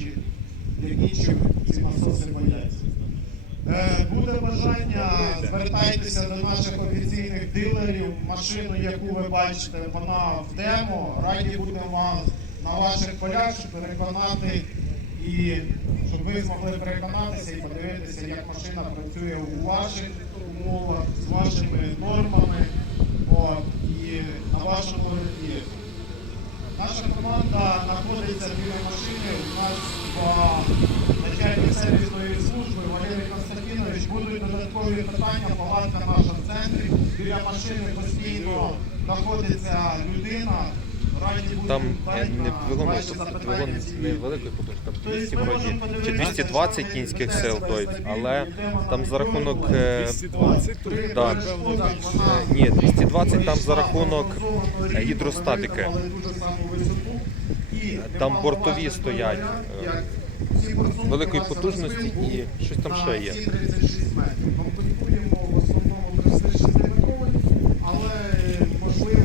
чи які чи ці насоси бояться. Е, Буде бажання, звертайтеся до наших офіційних дилерів. Машину, яку ви бачите, вона в демо. Раді будемо вас на ваших полях, щоб переконати і щоб ви змогли переконатися і подивитися, як машина працює у ваших умовах, з вашими нормами от, і на вашому рівні. Наша команда знаходиться по начальник сервісної служби Валерій Константинович будуть додаткові питання. Палатка наша в центрі. Біля машини постійно знаходиться людина. Там не на двигун, ваші тобто запитання двигун ці. не великий, тому що там Тобто 200 вроді, чи 220 кінських сил, тобто, але там за рахунок... Е, 220 Да. Ні, 220 там за рахунок гідростатики. Там бортові стоять, е, великої потужності і щось там ще є.